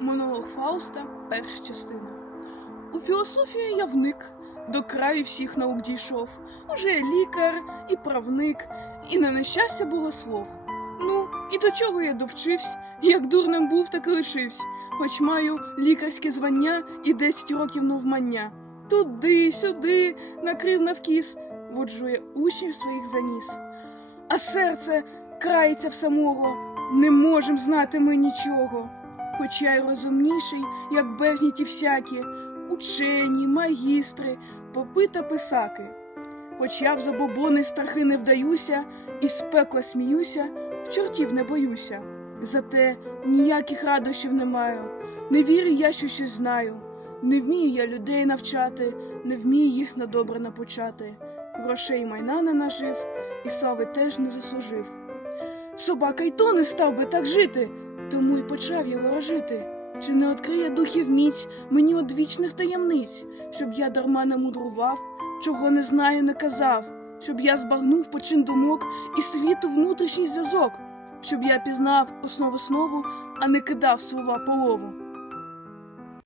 Монолог Фауста, перша частина. У філософію я вник, до краю всіх наук дійшов. Уже лікар і правник, і на нещастя богослов. Ну, і до чого я довчився, як дурним був, так і лишився, хоч маю лікарське звання і 10 років навмання. Туди, сюди, накрив навкіс, воджу я учнів своїх заніс. А серце крається в самого, не можем знати ми нічого. Хоч я й розумніший, як безні ті всякі, учені, магістри, попи та писаки. Хоч я в забобони страхи не вдаюся, і з пекла сміюся, чортів не боюся. Зате ніяких радощів не маю, не вірю я, що щось знаю. Не вмію я людей навчати, не вмію їх на добре напочати. Грошей майна не нажив, і слави теж не заслужив. Собака й то не став би так жити, тому й почав я ворожити. Чи не відкриє духів міць мені одвічних таємниць, щоб я дарма не мудрував, чого не знаю, не казав, щоб я збагнув почин думок і світу внутрішній зв'язок, щоб я пізнав основу основу, а не кидав слова полову.